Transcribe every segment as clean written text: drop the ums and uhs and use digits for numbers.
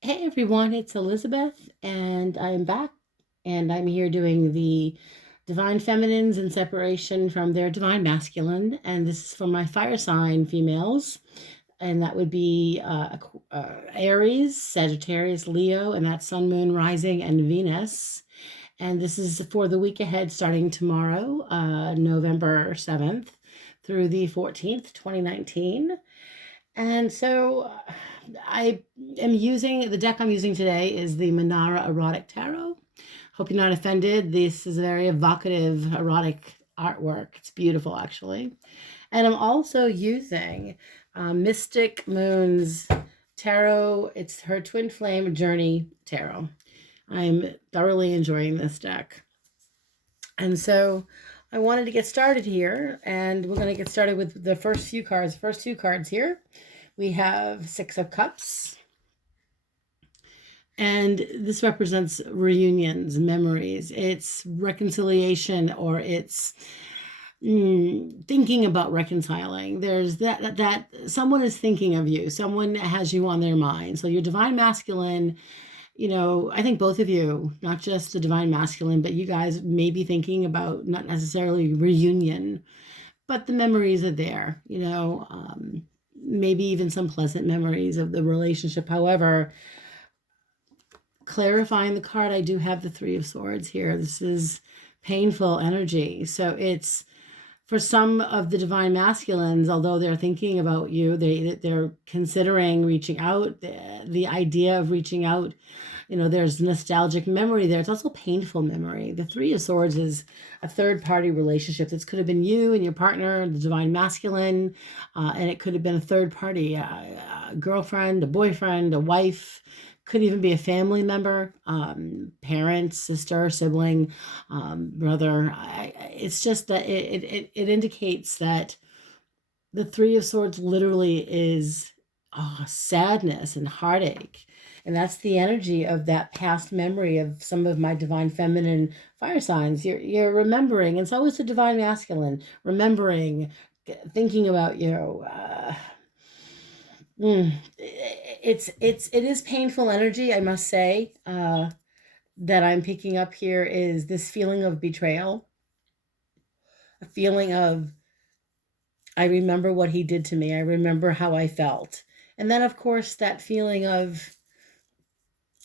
Hey everyone, it's Elizabeth, and I am back, and I'm here doing the divine feminines in separation from their divine masculine, and this is for my fire sign females, and that would be Aries, Sagittarius, Leo, and that's Sun, Moon, Rising, and Venus. And this is for the week ahead, starting tomorrow, November 7th, through the 14th, 2019. And so I am using the deck I'm using today is the Manara Erotic Tarot. Hope you're not offended. This is a very evocative erotic artwork. It's beautiful, actually. And I'm also using Mystic Moon's tarot. It's her Twin Flame Journey tarot. I'm thoroughly enjoying this deck. And so I wanted to get started here, and we're going to get started with the first few cards. First two cards here, we have Six of Cups, and this represents reunions, memories. It's reconciliation, or it's thinking about reconciling. There's that someone is thinking of you. Someone has you on their mind. So your divine masculine, I think both of you, not just the divine masculine, but you guys may be thinking about not necessarily reunion, but the memories are there, maybe even some pleasant memories of the relationship. However, clarifying the card, I do have the Three of Swords here. This is painful energy. So it's for some of the divine masculines, although they're thinking about you, they're considering reaching out. The idea of reaching out, there's nostalgic memory there. It's also painful memory. The Three of Swords is a third-party relationship. This could have been you and your partner, the divine masculine, and it could have been a third party, a girlfriend, a boyfriend, a wife. Could even be a family member, parent, sister, sibling, brother. It's just that it indicates that the Three of Swords literally is sadness and heartache. And that's the energy of that past memory of some of my divine feminine fire signs. You're remembering, and so is the divine masculine, remembering, thinking about, it is painful energy, I must say, that I'm picking up here is this feeling of betrayal, a feeling of, I remember what he did to me. I remember how I felt. And then, of course, that feeling of,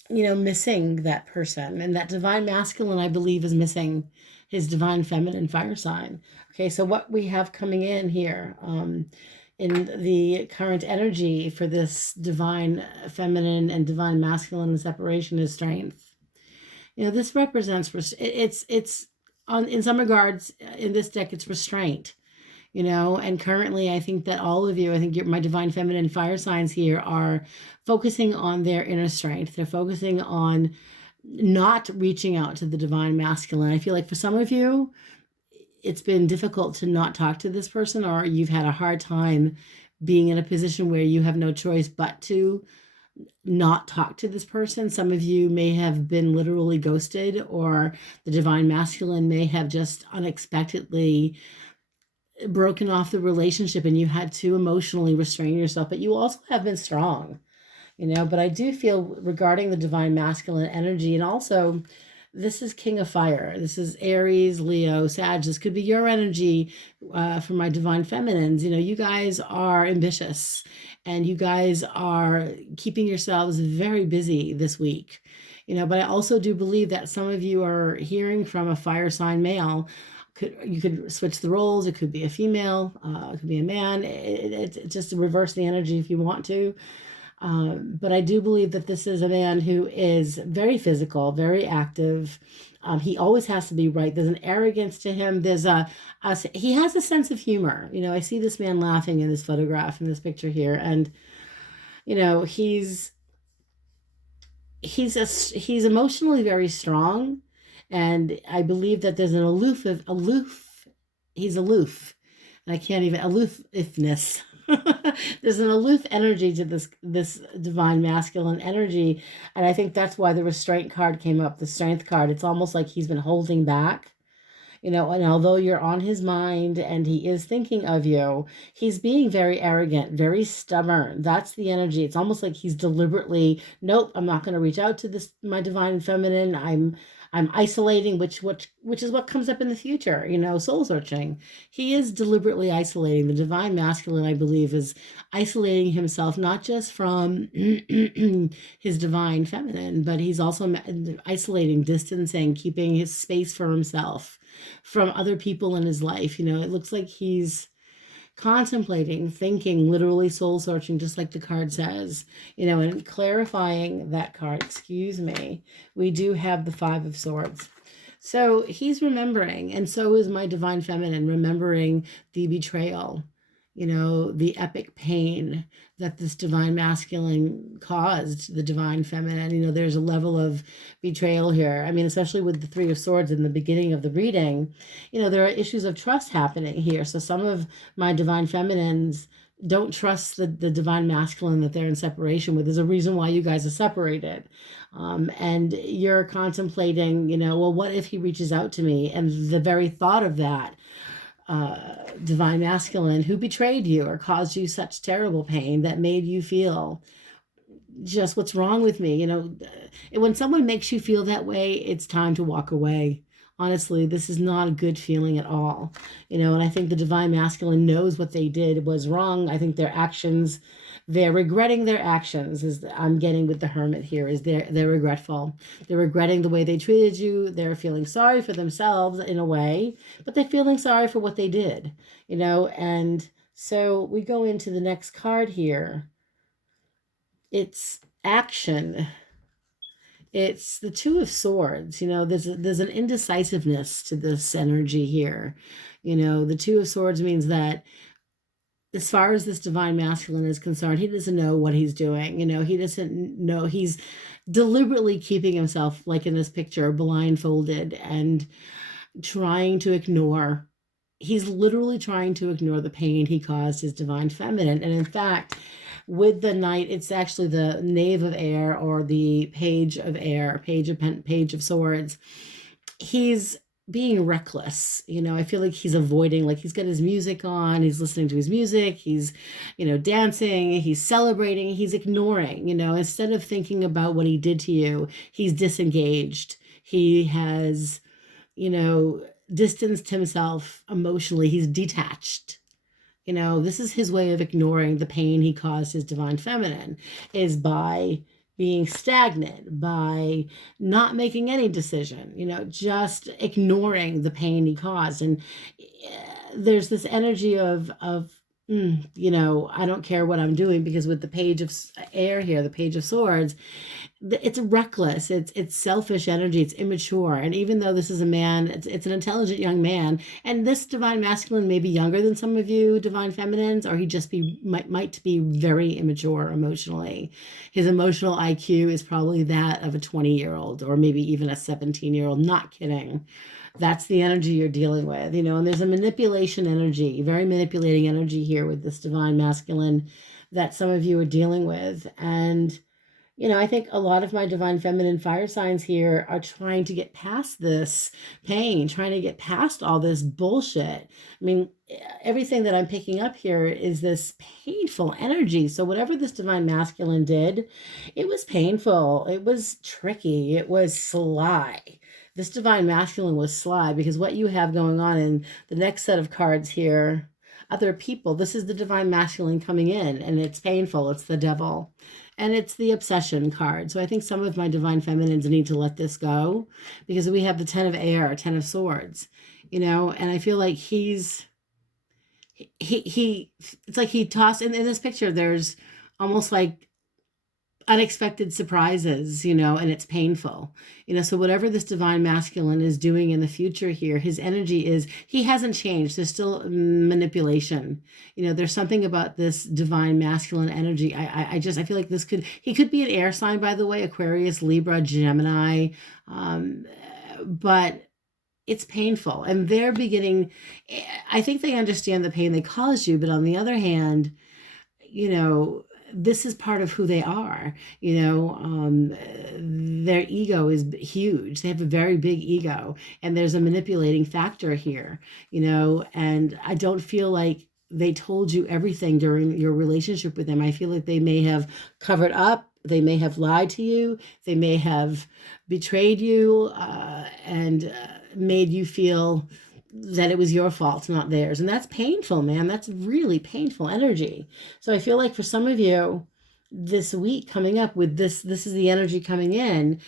missing that person. And that divine masculine, I believe, is missing his divine feminine fire sign. Okay, so what we have coming in here, in the current energy for this divine feminine and divine masculine separation is strength. This represents, it's on, in some regards, in this deck, it's restraint. And currently I think that all of you, I think my divine feminine fire signs here are focusing on their inner strength. They're focusing on not reaching out to the divine masculine. I feel like for some of you, it's been difficult to not talk to this person, or you've had a hard time being in a position where you have no choice but to not talk to this person. Some of you may have been literally ghosted, or the divine masculine may have just unexpectedly broken off the relationship and you had to emotionally restrain yourself, but you also have been strong, but I do feel regarding the divine masculine energy, and also this is King of Fire. This is Aries, Leo, Sag. This could be your energy for my divine feminines. You guys are ambitious, and you guys are keeping yourselves very busy this week. But I also do believe that some of you are hearing from a fire sign male. You could switch the roles. It could be a female. It could be a man. It just to reverse the energy if you want to. But I do believe that this is a man who is very physical, very active. He always has to be right. There's an arrogance to him. He has a sense of humor. I see this man laughing in this photograph, in this picture here, and he's emotionally very strong, and I believe that there's an he's aloof, and I can't even, aloofness. There's an aloof energy to this divine masculine energy, and I think that's why the restraint card came up, the strength card. It's almost like he's been holding back. And although you're on his mind and he is thinking of you, he's being very arrogant, very stubborn. That's the energy. It's almost like he's deliberately, nope, I'm not going to reach out to this, my divine feminine. I'm isolating, which is what comes up in the future, soul searching. He is deliberately isolating. The divine masculine, I believe, is isolating himself not just from his divine feminine, but he's also isolating, distancing, keeping his space for himself from other people in his life. It looks like he's contemplating, thinking, literally soul searching, just like the card says, and clarifying that card, excuse me, we do have the Five of Swords. So he's remembering, and so is my divine feminine, remembering the betrayal, the epic pain that this divine masculine caused the divine feminine. There's a level of betrayal here. I mean, especially with the Three of Swords in the beginning of the reading, there are issues of trust happening here. So some of my divine feminines don't trust the divine masculine that they're in separation with. There's a reason why you guys are separated. And you're contemplating, well, what if he reaches out to me? And the very thought of that, divine masculine who betrayed you or caused you such terrible pain that made you feel just what's wrong with me. When someone makes you feel that way, it's time to walk away. Honestly, this is not a good feeling at all. And I think the divine masculine knows what they did was wrong. I think their actions, they're regretting their actions, is I'm getting with the Hermit here, is they're regretful. They're regretting the way they treated you. They're feeling sorry for themselves in a way, but they're feeling sorry for what they did, and so we go into the next card here. It's action. It's the Two of Swords. There's an indecisiveness to this energy here. The Two of Swords means that as far as this divine masculine is concerned, he doesn't know what he's doing. He doesn't know. He's deliberately keeping himself, like in this picture, blindfolded and trying to ignore. He's literally trying to ignore the pain he caused his divine feminine. And in fact, with the Knight, it's actually the Knave of Air or the Page of Air, Page of Swords. He's being reckless. I feel like he's avoiding, like he's got his music on, he's listening to his music, he's, dancing, he's celebrating, he's ignoring, instead of thinking about what he did to you, he's disengaged. He has, distanced himself emotionally. He's detached. This is his way of ignoring the pain he caused his divine feminine, is by being stagnant, by not making any decision, just ignoring the pain he caused. And there's this energy of I don't care what I'm doing, because with the Page of Air here, the Page of Swords, it's reckless, it's selfish energy, it's immature. And even though this is a man, it's an intelligent young man, and this divine masculine may be younger than some of you divine feminines, or he just might be very immature emotionally. His emotional IQ is probably that of a 20-year-old or maybe even a 17-year-old. Not kidding. That's the energy you're dealing with, and there's a manipulation energy, very manipulating energy here with this divine masculine that some of you are dealing with. And I think a lot of my divine feminine fire signs here are trying to get past this pain, trying to get past all this bullshit. I mean, everything that I'm picking up here is this painful energy. So whatever this divine masculine did, it was painful. It was tricky. It was sly. This divine masculine was sly, because what you have going on in the next set of cards here, other people, this is the divine masculine coming in, and it's painful. It's the Devil. And it's the Obsession card. So I think some of my divine feminines need to let this go, because we have the Ten of Air, Ten of Swords, and I feel like he it's like he tossed in this picture, there's almost like unexpected surprises, and it's painful, so whatever this divine masculine is doing in the future here, his energy is, he hasn't changed. There's still manipulation. There's something about this divine masculine energy. I feel like he could be an air sign, by the way, Aquarius, Libra, Gemini, but it's painful, and they're beginning, I think they understand the pain they caused you, but on the other hand, this is part of who they are. Their ego is huge. They have a very big ego, and there's a manipulating factor here, and I don't feel like they told you everything during your relationship with them. I feel like they may have covered up, they may have lied to you, they may have betrayed you, and made you feel that it was your fault, not theirs. And that's painful, man. That's really painful energy. So I feel like for some of you this week coming up with this is the energy coming in.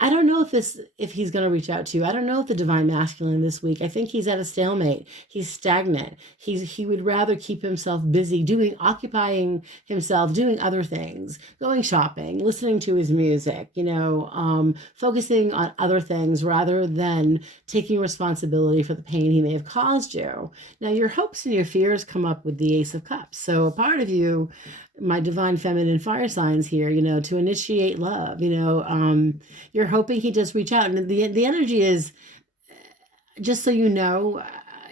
I don't know if he's going to reach out to you. I don't know if the divine masculine this week, I think he's at a stalemate. He's stagnant. He would rather keep himself busy occupying himself, doing other things, going shopping, listening to his music, focusing on other things rather than taking responsibility for the pain he may have caused you. Now, your hopes and your fears come up with the Ace of Cups. So a part of you, my divine feminine fire signs here, to initiate love, you're hoping he does reach out. And the energy is, just so you know,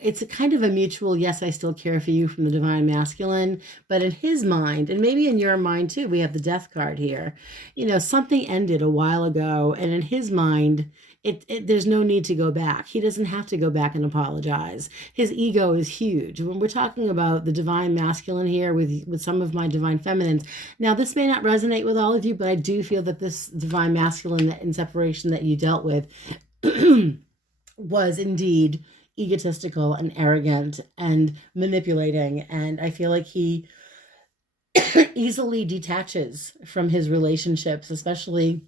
it's a kind of a mutual, yes, I still care for you from the divine masculine, but in his mind, and maybe in your mind too, we have the death card here, something ended a while ago, and in his mind, there's no need to go back. He doesn't have to go back and apologize. His ego is huge. When we're talking about the divine masculine here with some of my divine feminines, now this may not resonate with all of you, but I do feel that this divine masculine in separation that you dealt with was indeed egotistical and arrogant and manipulating. And I feel like he easily detaches from his relationships, especially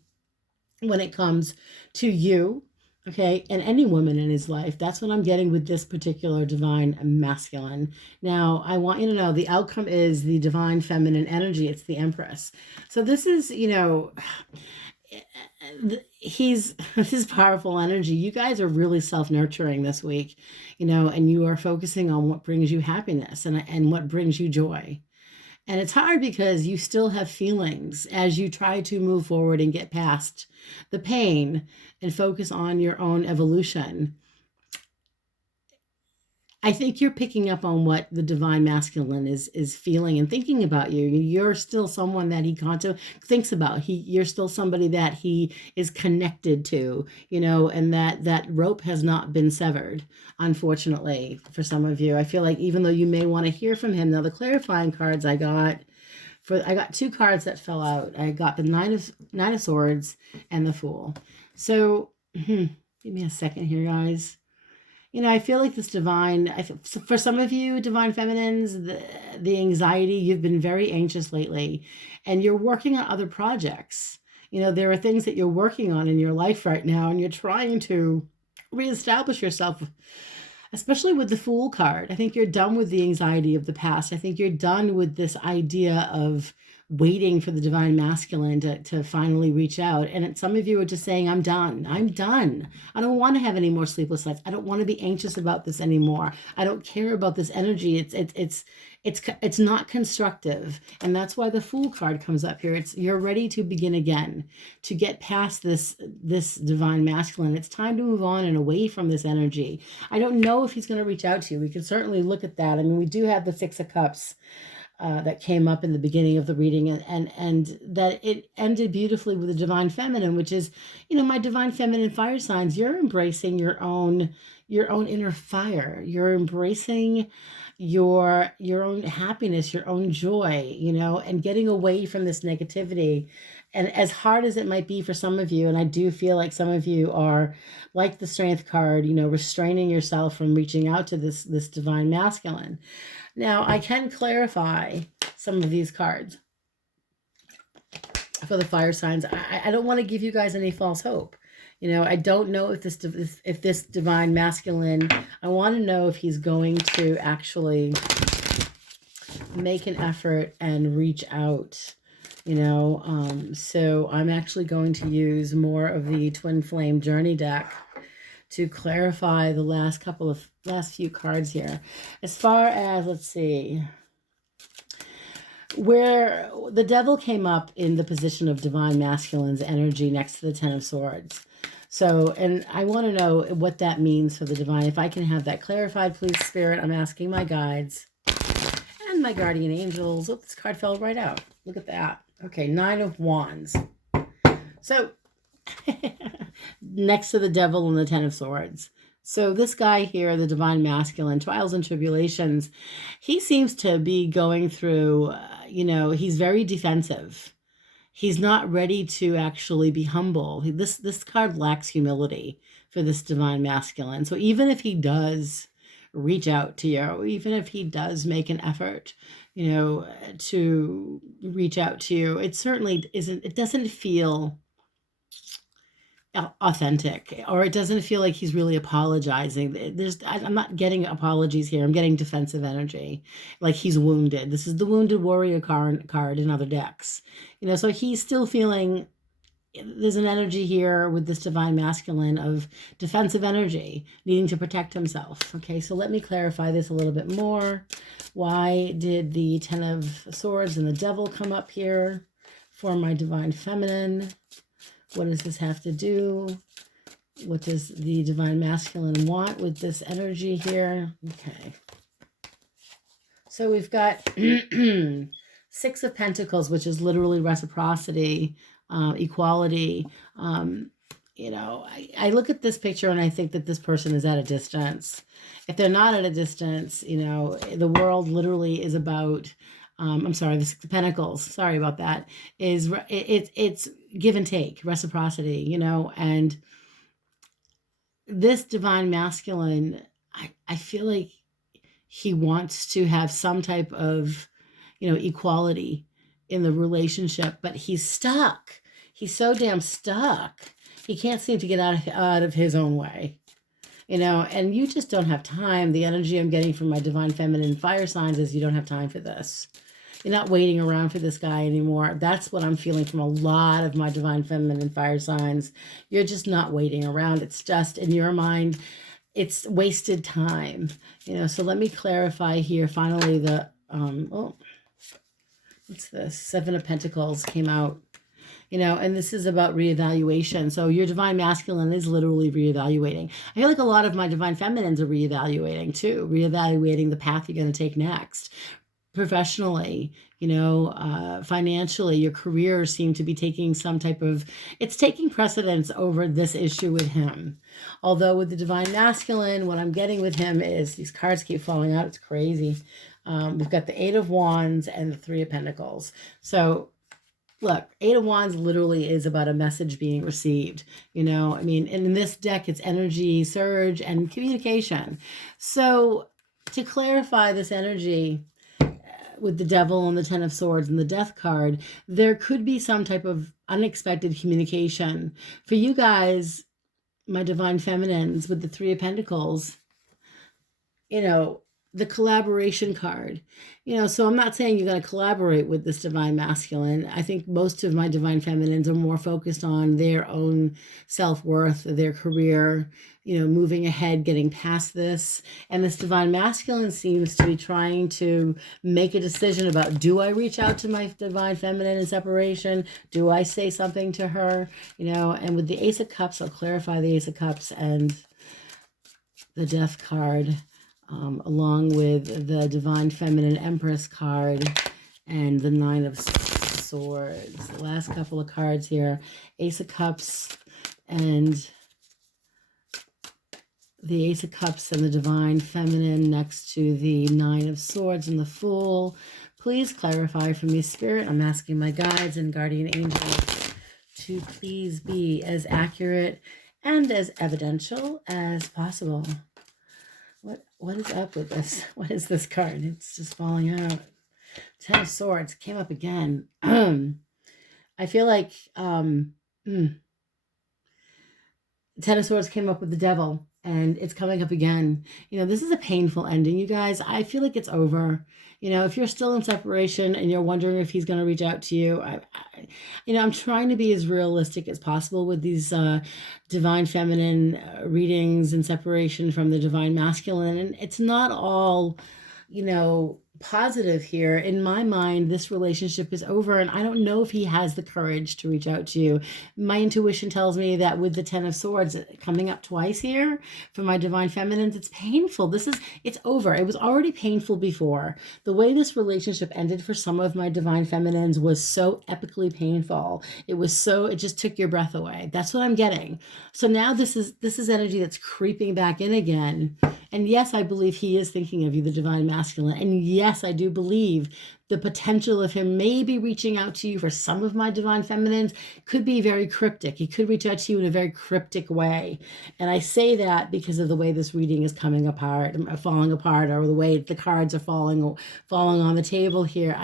when it comes to you, okay, and any woman in his life. That's what I'm getting with this particular divine masculine. Now, I want you to know the outcome is the divine feminine energy. It's the Empress. So this is, this is powerful energy. You guys are really self-nurturing this week, and you are focusing on what brings you happiness and what brings you joy. And it's hard because you still have feelings as you try to move forward and get past the pain and focus on your own evolution. I think you're picking up on what the divine masculine is feeling and thinking about you. You're still someone that he thinks about. You're still somebody that he is connected to, and that rope has not been severed, unfortunately, for some of you. I feel like even though you may want to hear from him, now the clarifying cards I got two cards that fell out. I got the Nine of Swords and the Fool. So give me a second here, guys. I feel like this for some of you, divine feminines, the anxiety, you've been very anxious lately, and you're working on other projects. There are things that you're working on in your life right now, and you're trying to reestablish yourself, especially with the Fool card. I think you're done with the anxiety of the past. I think you're done with this idea of waiting for the divine masculine to finally reach out. And some of you are just saying, I'm done. I'm done. I don't want to have any more sleepless nights. I don't want to be anxious about this anymore. I don't care about this energy. It's not constructive. And that's why the Fool card comes up here. You're ready to begin again, to get past this divine masculine. It's time to move on and away from this energy. I don't know if he's going to reach out to you. We can certainly look at that. I mean, we do have the Six of Cups that came up in the beginning of the reading, and that it ended beautifully with the divine feminine, which is, my divine feminine fire signs. You're embracing your own inner fire. You're embracing your own happiness, your own joy, and getting away from this negativity. And as hard as it might be for some of you, and I do feel like some of you are like the Strength card, restraining yourself from reaching out to this divine masculine. Now, I can clarify some of these cards for the fire signs. I don't want to give you guys any false hope. I don't know if this divine masculine, I want to know if he's going to actually make an effort and reach out. So I'm actually going to use more of the Twin Flame Journey deck to clarify the last few cards here. As far as, let's see, where the Devil came up in the position of divine masculine's energy next to the Ten of Swords. So, and I want to know what that means for the divine. If I can have that clarified, please, Spirit, I'm asking my guides and my guardian angels. Oh, this card fell right out. Look at that. Okay, 9 of Wands. So, next to the Devil and the 10 of Swords. So this guy here, the Divine Masculine, trials and tribulations, he seems to be going through, he's very defensive. He's not ready to actually be humble. This card lacks humility for this Divine Masculine. So even if he does reach out to you, even if he does make an effort, to reach out to you, it certainly isn't, it doesn't feel authentic, or it doesn't feel like he's really apologizing. I'm not getting apologies here. I'm getting defensive energy, like he's wounded. This is the wounded warrior card in other decks, so he's still feeling. There's an energy here with this Divine Masculine of defensive energy, needing to protect himself. Okay, so let me clarify this a little bit more. Why did the 10 of Swords and the Devil come up here for my Divine Feminine? What does this have to do? What does the Divine Masculine want with this energy here? Okay. So we've got 6 of Pentacles, which is literally reciprocity, equality. I look at this picture and I think that this person is at a distance. If they're not at a distance, the world literally is about... I'm sorry, the 6 of Pentacles, sorry about that, it's give and take, reciprocity, and this Divine Masculine, I feel like he wants to have some type of, equality in the relationship, but he's stuck. He's so damn stuck. He can't seem to get out of his own way. And you just don't have time. The energy I'm getting from my Divine Feminine fire signs is you don't have time for this. You're not waiting around for this guy anymore. That's what I'm feeling from a lot of my Divine Feminine fire signs. You're just not waiting around. It's just, in your mind, it's wasted time. So let me clarify here. Finally, what's this? 7 of Pentacles came out. And this is about reevaluation. So your Divine Masculine is literally reevaluating. I feel like a lot of my Divine Feminines are reevaluating too, reevaluating the path you're going to take next. Professionally, financially, your career seems to be taking some type of, it's taking precedence over this issue with him. Although with the Divine Masculine, what I'm getting with him is these cards keep falling out. It's crazy. We've got the 8 of Wands and the 3 of Pentacles. So look, 8 of Wands literally is about a message being received, and in this deck, it's energy, surge, and communication. So to clarify this energy, with the Devil and the 10 of Swords and the Death card, there could be some type of unexpected communication. For you guys, my Divine Feminines, with the 3 of Pentacles, the collaboration card, so I'm not saying you're going to collaborate with this Divine Masculine. I think most of my Divine Feminines are more focused on their own self-worth, their career, moving ahead, getting past this. And this Divine Masculine seems to be trying to make a decision about, do I reach out to my Divine Feminine in separation? Do I say something to her? And with the Ace of Cups, I'll clarify the Ace of Cups and the Death card, along with the Divine Feminine Empress card and the 9 of Swords. The last couple of cards here, Ace of Cups and the Ace of Cups and the Divine Feminine next to the 9 of Swords and the Fool. Please clarify for me, Spirit. I'm asking my guides and guardian angels to please be as accurate and as evidential as possible. What is up with this? What is this card? It's just falling out. 10 of Swords came up again. I feel like 10 of Swords came up with the Devil, and it's coming up again. This is a painful ending, you guys. I feel like it's over. If you're still in separation and you're wondering if he's going to reach out to you, I'm trying to be as realistic as possible with these Divine Feminine readings and separation from the Divine Masculine. And it's not all, positive here. In my mind, this relationship is over, and I don't know if he has the courage to reach out to you. My intuition tells me that with the Ten of Swords coming up twice here for my divine feminines, it's painful. It's over. It was already painful before. The way this relationship ended for some of my divine feminines was so epically painful. It just took your breath away. That's what I'm getting. So now this is energy that's creeping back in again. And yes, I believe he is thinking of you, the divine masculine. And yes, I do believe the potential of him maybe reaching out to you for some of my divine feminines could be very cryptic. He could reach out to you in a very cryptic way. And I say that because of the way this reading is coming apart, falling apart, or the way the cards are falling on the table here.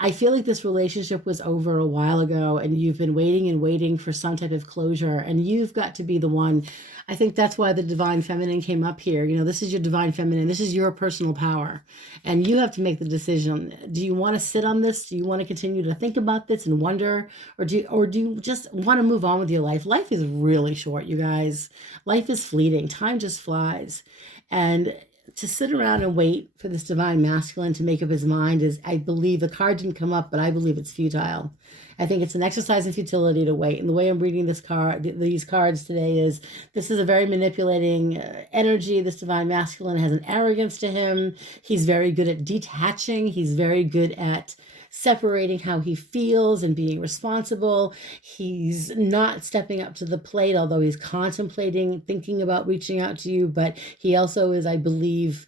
I feel like this relationship was over a while ago, and you've been waiting and waiting for some type of closure, and you've got to be the one. I think that's why the divine feminine came up here. This is your divine feminine. This is your personal power, and you have to make the decision. Do you want to sit on this? Do you want to continue to think about this and wonder, or do you just want to move on with your life? Life is really short, you guys. Life is fleeting. Time just flies, and to sit around and wait for this divine masculine to make up his mind is, I believe, the card didn't come up, but I believe it's futile. I think it's an exercise in futility to wait. And the way I'm reading these cards today is, this is a very manipulating energy. This divine masculine has an arrogance to him. He's very good at detaching. He's very good at separating how he feels and being responsible. He's not stepping up to the plate, although he's contemplating, thinking about reaching out to you. But he also is, I believe,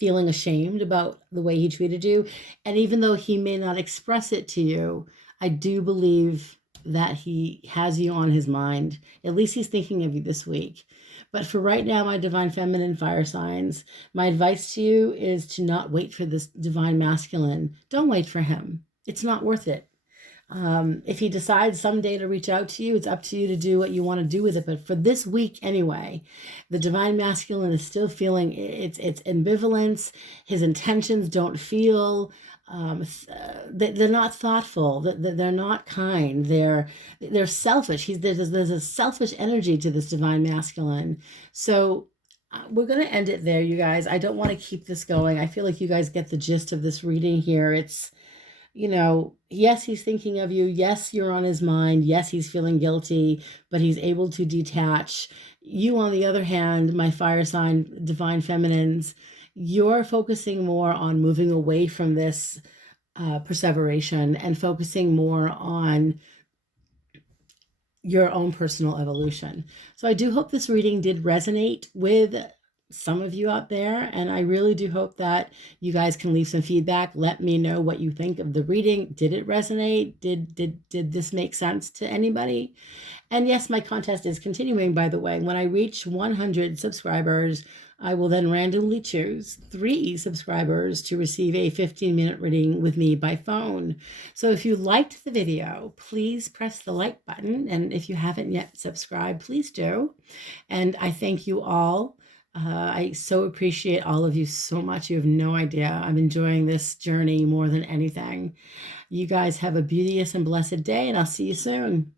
feeling ashamed about the way he treated you. And even though he may not express it to you, I do believe that he has you on his mind. At least he's thinking of you this week. But for right now, my divine feminine fire signs, my advice to you is to not wait for this divine masculine. Don't wait for him. It's not worth it. If he decides someday to reach out to you, it's up to you to do what you want to do with it. But for this week anyway, the divine masculine is still feeling it's ambivalence. His intentions don't feel, they're not thoughtful, they're not kind, they're selfish. There's a selfish energy to this divine masculine. So we're going to end it there, you guys. I don't want to keep this going. I feel like you guys get the gist of this reading here. It's, yes, he's thinking of you. Yes, you're on his mind. Yes, he's feeling guilty, but he's able to detach. You, on the other hand, my fire sign, divine feminines, you're focusing more on moving away from this perseveration and focusing more on your own personal evolution. So I do hope this reading did resonate with some of you out there, and I really do hope that you guys can leave some feedback. Let me know what you think of the reading. Did it resonate? Did this make sense to anybody? And yes, my contest is continuing, by the way. When I reach 100 subscribers, I will then randomly choose 3 subscribers to receive a 15-minute reading with me by phone. So if you liked the video, please press the like button. And if you haven't yet subscribed, please do. And I thank you all. I so appreciate all of you so much. You have no idea. I'm enjoying this journey more than anything. You guys have a beauteous and blessed day, and I'll see you soon.